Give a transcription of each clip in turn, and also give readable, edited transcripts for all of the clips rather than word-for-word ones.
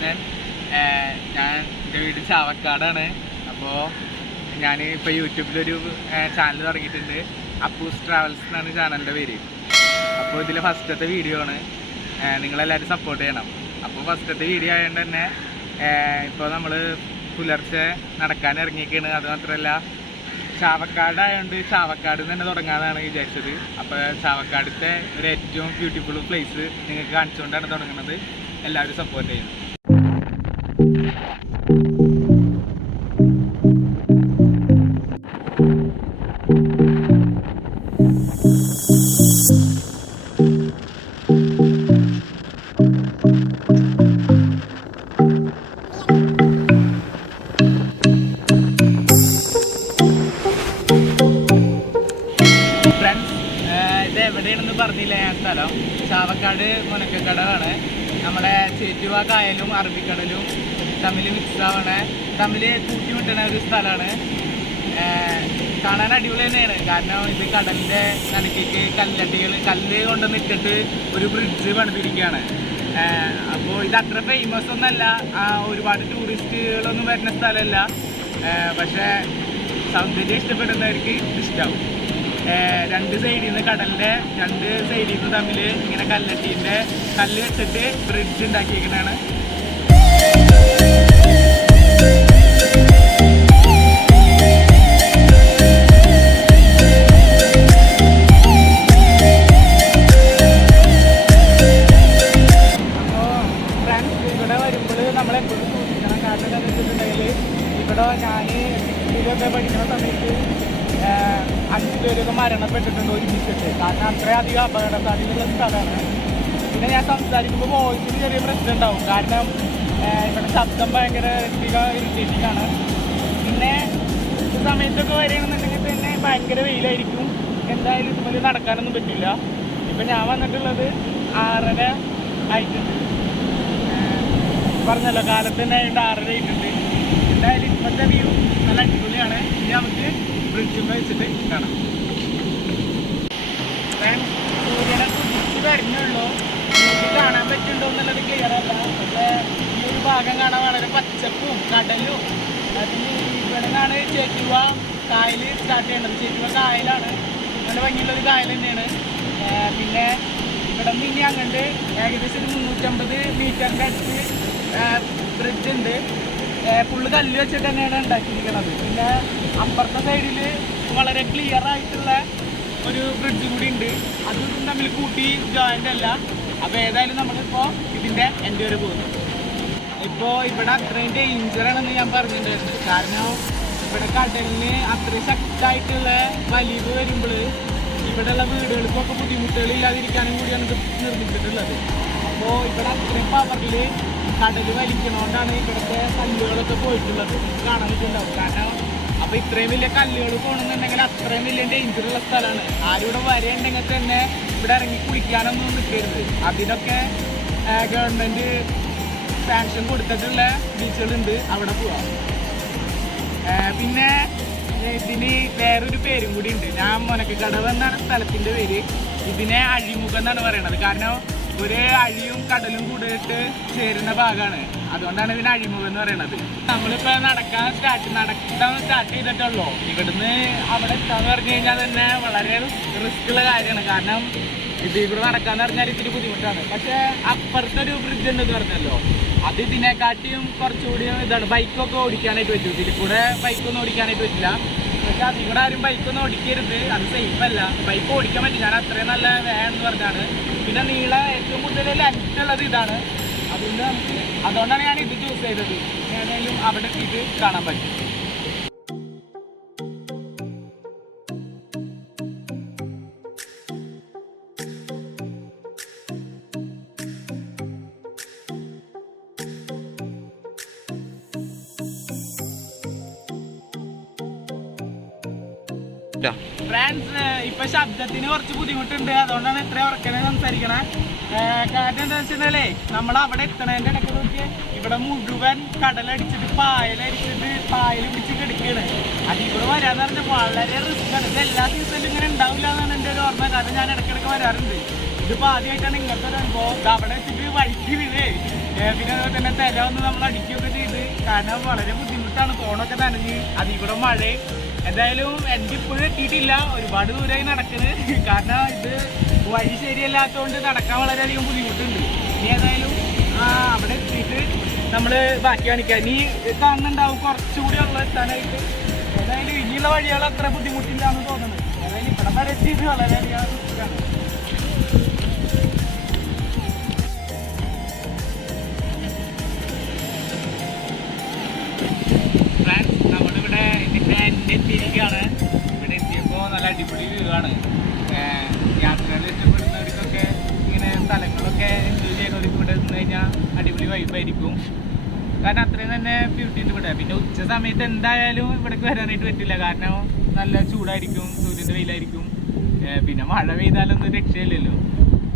ബാലകൃഷ്ണൻ. ഞാൻ എൻ്റെ വീട് ചാവക്കാടാണ്. അപ്പോൾ ഞാൻ ഇപ്പോൾ യൂട്യൂബിലൊരു ചാനൽ തുടങ്ങിയിട്ടുണ്ട്. അപ്പൂസ് ട്രാവൽസ് എന്നാണ് ചാനലിൻ്റെ പേര്. അപ്പോൾ ഇതിൽ ഫസ്റ്റത്തെ വീഡിയോ ആണ്. നിങ്ങളെല്ലാവരും സപ്പോർട്ട് ചെയ്യണം. അപ്പോൾ ഫസ്റ്റത്തെ വീഡിയോ ആയതുകൊണ്ട് തന്നെ ഇപ്പോൾ നമ്മൾ പുലർച്ചെ നടക്കാൻ ഇറങ്ങിയിരിക്കുകയാണ്. അത് മാത്രമല്ല ചാവക്കാടായതുകൊണ്ട് ചാവക്കാട് തന്നെ തുടങ്ങാമെന്നാണ് വിചാരിച്ചത്. അപ്പോൾ ചാവക്കാടത്തെ ഒരു ഏറ്റവും ബ്യൂട്ടിഫുൾ പ്ലേസ് നിങ്ങൾക്ക് കാണിച്ചുകൊണ്ടാണ് തുടങ്ങുന്നത്. എല്ലാവരും സപ്പോർട്ട് ചെയ്യണം. എവിടെയാണെന്ന് പറഞ്ഞില്ല. ഞാൻ സ്ഥലം ചാവക്കാട് മുനക്കക്കടവാണ്. നമ്മുടെ ചേറ്റുവ കായലും അറബിക്കടലും തമ്മിൽ മിക്സ് ആവണ, തമ്മിൽ കൂട്ടിമുട്ടുന്ന ഒരു സ്ഥലമാണ്. കാണാൻ അടിപൊളി തന്നെയാണ്. കാരണം ഇത് കടലിൻ്റെ നടുക്കേക്ക് കല്ല് കൊണ്ടുവന്നിട്ടിട്ട് ഒരു ബ്രിഡ്ജ് പണിതിരിക്കുകയാണ്. അപ്പോൾ ഇത് അത്ര ഫേമസ് ഒന്നല്ല, ഒരുപാട് ടൂറിസ്റ്റുകളൊന്നും വരുന്ന സ്ഥലമല്ല. പക്ഷേ സൗന്ദര്യം ഇഷ്ടപ്പെടുന്നവർക്ക് ഇഷ്ടമാവും. രണ്ട് സൈഡിൽ നിന്ന് കടലിൻ്റെ രണ്ട് സൈഡിൽ നിന്ന് തമ്മിൽ ഇങ്ങനെ കല്ല് വെച്ചിട്ട് ബ്രിഡ്ജ് ഉണ്ടാക്കിയിരിക്കുന്നതാണ്. അപ്പോൾ ഫ്രണ്ട്സ് ഇവിടെ വരുമ്പോൾ നമ്മളെപ്പോഴും സൂക്ഷിക്കണം. കാരണം എന്താണെന്ന് വെച്ചിട്ടുണ്ടെങ്കിൽ ഇവിടെ ഞാൻ സിക്സ്ത്തിലൊക്കെ പഠിക്കുന്ന സമയത്ത് 5 പേരൊക്കെ മരണപ്പെട്ടിട്ടുണ്ട് ഒരുമിച്ചിട്ട്. കാരണം അത്രയധികം അപകട സാധ്യതയുള്ള സ്ഥലമാണ്. പിന്നെ ഞാൻ സംസാരിക്കുമ്പോൾ വോയിസിന് ചെറിയ പ്രശ്നം ഉണ്ടാവും. കാരണം ഇവിടെ ശബ്ദം ഭയങ്കര ഇറിറ്റേറ്റിംഗ് ആണ്. പിന്നെ ഈ സമയത്തൊക്കെ വരികയാണെന്നുണ്ടെങ്കിൽ തന്നെ ഭയങ്കര വെയിലായിരിക്കും. എന്തായാലും ഇതുപോലെ നടക്കാനൊന്നും പറ്റില്ല. ഇപ്പം ഞാൻ വന്നിട്ടുള്ളത് 6:30 ആയിട്ടുണ്ട്. പറഞ്ഞല്ലോ കാലത്ത് തന്നെ ആയതുകൊണ്ട് 6:30 ആയിട്ടുണ്ട്. എന്തായാലും ഇപ്പോഴത്തെ വ്യൂ നല്ല അടിപൊളിയാണ്. ഇനി നമുക്ക് ബ്രിഡ്ജിൽ വെച്ചിട്ട് കാണാം. സൂര്യനെ കുതിച്ച് വരുന്നുള്ളൂ. കാണാൻ പറ്റുന്നുണ്ടോ എന്നുള്ളത് ക്ലിയർ അല്ല. പക്ഷേ ഈ ഒരു ഭാഗം കാണാൻ വളരെ പച്ചപ്പും കടലും. അതിന് ഇവിടെ നിന്നാണ് ചേറ്റുവ കായൽ സ്റ്റാർട്ട് ചെയ്യേണ്ടത്. ചേറ്റുവ കായലാണ്, നല്ല ഭംഗിയുള്ളൊരു കായൽ തന്നെയാണ്. പിന്നെ ഇവിടെ നിന്ന് ഇനി അങ്ങോട്ട് ഏകദേശം 350 മീറ്ററിൻ്റെ അടുത്ത് ബ്രിഡ്ജ് ഉണ്ട്. ഫുള്ള് കല്ല് വെച്ചിട്ട് തന്നെയാണ് ഉണ്ടാക്കിയിരിക്കുന്നത്. പിന്നെ അപ്പുറത്തെ സൈഡിൽ വളരെ ക്ലിയർ ആയിട്ടുള്ള ഒരു ബ്രിഡ്ജ് കൂടി ഉണ്ട്. അതും തമ്മിൽ കൂട്ടി ജോയിൻ്റ് അല്ല. അപ്പോൾ ഏതായാലും നമ്മളിപ്പോൾ ഇതിൻ്റെ എൻ്റെ വരെ പോകുന്നു. ഇപ്പോൾ ഇവിടെ അത്രയും ഡേഞ്ചറാണെന്ന് ഞാൻ പറഞ്ഞിട്ടുണ്ടായിരുന്നു. കാരണം ഇവിടെ കടലിന് അത്രയും ശക്തമായിട്ടുള്ള വലിവ് വരുമ്പോൾ ഇവിടെയുള്ള വീടുകൾക്കൊക്കെ ബുദ്ധിമുട്ടുകൾ ഇല്ലാതിരിക്കാനും കൂടിയാണ് ഇത് നിർമ്മിച്ചിട്ടുള്ളത്. അപ്പോൾ ഇവിടെ അത്രയും പവറിൽ കടൽ വലിക്കണോണ്ടാണ് ഇവിടുത്തെ കല്ലുകളൊക്കെ പോയിട്ടുള്ളത്. കാണാൻ പറ്റുന്നുണ്ടാവും. കാരണം അപ്പോൾ ഇത്രയും വലിയ കല്ലുകൾ പോകണമെന്നുണ്ടെങ്കിൽ അത്രയും വലിയ ഡേഞ്ചറുള്ള സ്ഥലമാണ്. ആരും ഇവിടെ വരെയുണ്ടെങ്കിൽ തന്നെ ഇവിടെ ഇറങ്ങി കുളിക്കാനൊന്നും നിൽക്കരുത്. അതിനൊക്കെ ഗവൺമെൻറ് സാങ്ഷൻ കൊടുത്തിട്ടുള്ള ബീച്ചുകളുണ്ട്, അവിടെ പോവാം. പിന്നെ ഇതിന് വേറൊരു പേരും കൂടി ഉണ്ട്. ഞാൻ മുനക്കക്കടവ് എന്നാണ് സ്ഥലത്തിൻ്റെ പേര്. ഇതിനെ അഴിമുഖം എന്നാണ് പറയണത്. കാരണം ഒരു അഴിയും കടലും കൂടിയിട്ട് ചേരുന്ന ഭാഗമാണ്. അതുകൊണ്ടാണ് ഇതിന് അഴിമുഖം എന്ന് പറയുന്നത്. നമ്മളിപ്പോൾ നടക്കാൻ സ്റ്റാർട്ട് ചെയ്തിട്ടുള്ളൂ. ഇവിടുന്ന് അവിടെ എത്താന്ന് പറഞ്ഞു കഴിഞ്ഞാൽ തന്നെ വളരെ റിസ്ക് ഉള്ള കാര്യമാണ്. കാരണം ഇത് ഇവിടെ നടക്കാന്ന് പറഞ്ഞാൽ ഇത്തിരി ബുദ്ധിമുട്ടാണ്. പക്ഷേ അപ്പുറത്തൊരു ബ്രിഡ്ജ് ഉണ്ടെന്ന് പറഞ്ഞല്ലോ, അത് ഇതിനെക്കാട്ടിയും കുറച്ചുകൂടി ഇതാണ്. ബൈക്കൊക്കെ ഓടിക്കാനായിട്ട് പറ്റും. ഇതിൽ കൂടെ ബൈക്കൊന്നും ഓടിക്കാനായിട്ട് പറ്റില്ല. പക്ഷെ അതിൽ കൂടെ ആരും ബൈക്കൊന്നും ഓടിക്കരുത്, അത് സേഫ് അല്ല. ബൈക്ക് ഓടിക്കാൻ പറ്റില്ല. ഞാൻ അത്രയും നല്ല വേണമെന്ന് പറഞ്ഞാണ്. പിന്നെ ഏറ്റവും കൂടുതൽ ലെങ്ത് ഉള്ളത് ഇതാണ്. അതുകൊണ്ടാണ് ഞാൻ ഇത് ചൂസ് ചെയ്തത്. ഏതായാലും അവിടെ ഇത് കാണാൻ പറ്റും. ഫ്രാൻസ് ഇപ്പൊ ശബ്ദത്തിന് കുറച്ച് ബുദ്ധിമുട്ടുണ്ട്. അതുകൊണ്ടാണ് ഇത്രയും ഉറക്കനെ സംസാരിക്കണേ. കാര്യം എന്താ വെച്ചാലേ, നമ്മൾ അവിടെ എത്തണതിന്റെ ഇടയ്ക്ക് നോക്കി ഇവിടെ മുഴുവൻ കടലടിച്ചിട്ട് പായൽ പിടിച്ച് കിടക്കുകയാണ്. അതിവിടെ വരാന്ന് പറഞ്ഞാൽ വളരെ റിസ്ക് ആണ്. ഇത് എല്ലാ സീസണിലും ഇങ്ങനെ ഉണ്ടാവില്ല എന്നാണ് എൻ്റെ ഒരു ഓർമ്മ. കാരണം ഞാൻ ഇടയ്ക്കിടയ്ക്ക് വരാറുണ്ട്. ഇതിപ്പോൾ ആദ്യമായിട്ടാണ് ഇങ്ങനത്തെ ഒരു അനുഭവം. അവിടെ വെച്ചിട്ട് വഴിക്ക് വീഴേ പിന്നെ അതുപോലെ തന്നെ തിര ഒന്ന് നമ്മൾ അടിക്കുകയൊക്കെ ചെയ്ത്. കാരണം വളരെ ബുദ്ധിമുട്ടാണ്, ഫോണൊക്കെ നനഞ്ഞ് അതിൽ കൂടെ മഴ. എന്തായാലും എൻ്റെ ഇപ്പോഴും എത്തിയിട്ടില്ല, ഒരുപാട് ദൂരമായി നടക്കുന്നത്. കാരണം ഇത് വഴി ശരിയല്ലാത്തതുകൊണ്ട് നടക്കാൻ വളരെയധികം ബുദ്ധിമുട്ടുണ്ട്. ഇനി ഏതായാലും അവിടെ എത്തിയിട്ട് നമ്മൾ ബാക്കി കാണിക്കാം. ഇനി കാണുന്നുണ്ടാവും കുറച്ചുകൂടി ഉള്ള എത്താനായിട്ട്. ഏതായാലും ഇനിയുള്ള വഴികൾ അത്ര ബുദ്ധിമുട്ടില്ല എന്ന് തോന്നുന്നു. ഏതായാലും ഇവിടെ വരെ എത്തിയിട്ട് വളരെയധികം ഇതാണ്. നമ്മളിവിടെ ഇതിൻ്റെ എൻ്റെ എത്തിയിരിക്കുകയാണ്. ഇവിടെ എത്തിയപ്പോൾ നല്ല അടിപൊളി വ്യൂ ആണ്. യാത്രകൾ ഇഷ്ടപ്പെടുന്നവർക്കൊക്കെ ഇങ്ങനെ സ്ഥലങ്ങളൊക്കെ എൻജോയ് ചെയ്യുന്നവർക്ക് ഇവിടെ നിന്ന് കഴിഞ്ഞാൽ അടിപൊളി വൈബായിരിക്കും. കാരണം അത്രയും തന്നെ ബ്യൂട്ടി ഉണ്ട് ഇവിടെ. പിന്നെ ഉച്ച സമയത്ത് എന്തായാലും ഇവിടേക്ക് വരാനായിട്ട് പറ്റില്ല, കാരണം നല്ല ചൂടായിരിക്കും, സൂര്യൻ്റെ വെയിലായിരിക്കും. പിന്നെ മഴ പെയ്താലൊന്നും രക്ഷയില്ലല്ലോ.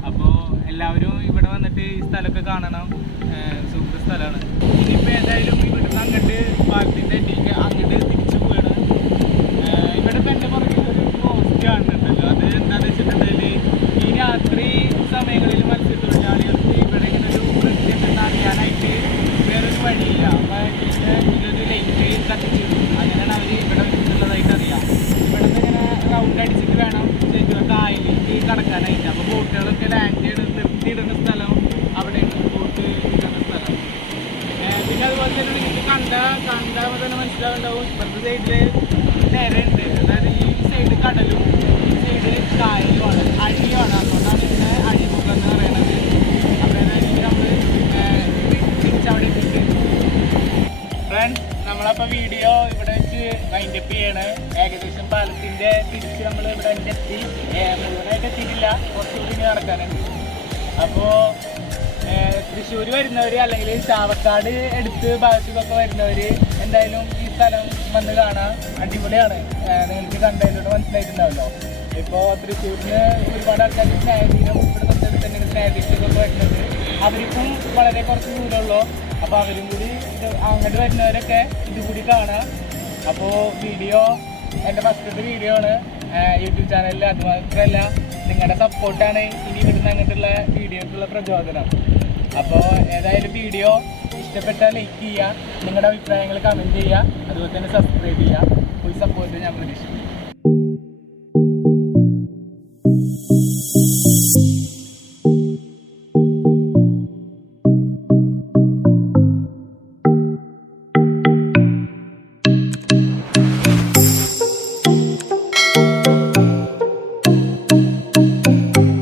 അപ്പോൾ എല്ലാവരും ഇവിടെ വന്നിട്ട് ഈ സ്ഥലമൊക്കെ കാണണം. സൂപ്പർ സ്ഥലമാണ്. ഇനിയിപ്പോൾ ഏതായാലും ഇവിടുന്ന് അങ്ങോട്ട് പാലത്തിൻ്റെ അടിയിലേക്ക് അങ്ങോട്ട് തിരിച്ചു പോവാണ്. ഇവിടെ തന്നെ പുറകിലൊരു പോസ്റ്റ് കാണുന്നുണ്ടല്ലോ, അത് എന്താണെന്ന് വെച്ചിട്ടുണ്ടെങ്കിൽ ഈ രാത്രി സമയങ്ങളിൽ മത്സ്യത്തൊഴിലാളികൾക്ക് ഇവിടെ ഇങ്ങനെ ഒരു പ്രത്യേകത അറിയാനായിട്ട് വേറൊരു വഴിയില്ല. അപ്പോൾ ഇതൊരു ലൈറ്റ് കത്തിച്ചിടും. അങ്ങനെയാണ് അവർ ഇവിടെ വെച്ചിട്ടുള്ളതായിട്ട് അറിയാം. ഇവിടെ നിന്ന് ഇങ്ങനെ റൗണ്ട് അടിച്ചിട്ട് വേണം കായലിലേക്ക് കടക്കാനായിട്ട്. അപ്പോൾ ബോട്ടുകളൊക്കെ ലാൻഡ് ചെയ്ത് നിർത്തിയിടുന്ന സ്ഥലം അവിടെയാണ്, ബോട്ട് ഇടുന്ന സ്ഥലം. പിന്നെ അതുപോലെ തന്നെ നിങ്ങൾക്ക് കണ്ടാൽ തന്നെ മനസ്സിലാവുണ്ടാവും, ഇപ്പുറത്തെ സൈഡിൽ നേരെയുണ്ട്. അതായത് ഈ സൈഡ് കടലും ഈ സൈഡ് കായലുമാണ്, അഴിയാണ്. അതുകൊണ്ടാണ് ഇതിനെ അഴിമുഖം എന്ന് പറയുന്നത്. അപ്പോൾ ഏതായാലും നമ്മൾ തിരിച്ചവിടെ എത്തിയിട്ട് ഫ്രണ്ട്സ് നമ്മളപ്പോൾ വീഡിയോ ഇവിടെ വെച്ച് വൈൻഡപ്പ് ചെയ്യാണ്. ഏകദേശം പാലത്തിൻ്റെ തിരിച്ച് നമ്മൾ ഇവിടെ എത്തി. മുഴുവനായിട്ട് എത്തിയിട്ടില്ല, കുറച്ചുകൂടി നടക്കാനുണ്ട്. അപ്പോൾ തൃശ്ശൂർ വരുന്നവർ അല്ലെങ്കിൽ ചാവക്കാട് എടുത്ത് ഭാഗത്തേക്കൊക്കെ വരുന്നവർ എന്തായാലും ഈ സ്ഥലം വന്ന് കാണാം, അടിപൊളിയാണ്. നിങ്ങൾക്ക് കണ്ടതിലൂടെ മനസ്സിലായിട്ടുണ്ടാവല്ലോ. ഇപ്പോൾ തൃശ്ശൂരിന് ഒരുപാട് ആൾക്കാർ സ്നേഹതീരം ഇവിടെ തൊട്ടടുത്ത് തന്നെ സ്നേഹതീരത്തേക്കൊക്കെ വരുന്നത്. അവർക്കും വളരെ കുറച്ച് ദൂരമുള്ളൂ. അപ്പോൾ അവരും കൂടി അങ്ങോട്ട് വരുന്നവരൊക്കെ ഇതുകൂടി കാണാം. അപ്പോൾ വീഡിയോ എൻ്റെ ഫസ്റ്റത്തെ വീഡിയോ ആണ് യൂട്യൂബ് ചാനലിൽ. അതുമാത്രമല്ല നിങ്ങളുടെ സപ്പോർട്ടാണ് ഇനി ഇവിടുന്ന് അങ്ങോട്ടുള്ള വീഡിയോക്കുള്ള പ്രചോദനം. അപ്പോൾ ഏതായാലും വീഡിയോ ഇഷ്ടപ്പെട്ടാൽ ലൈക്ക് ചെയ്യുക, നിങ്ങളുടെ അഭിപ്രായങ്ങൾ കമൻറ്റ് ചെയ്യുക, അതുപോലെ തന്നെ സബ്സ്ക്രൈബ് ചെയ്യുക. ഫുൾ സപ്പോർട്ട് ഞാൻ പ്രതീക്ഷിക്കുന്നു.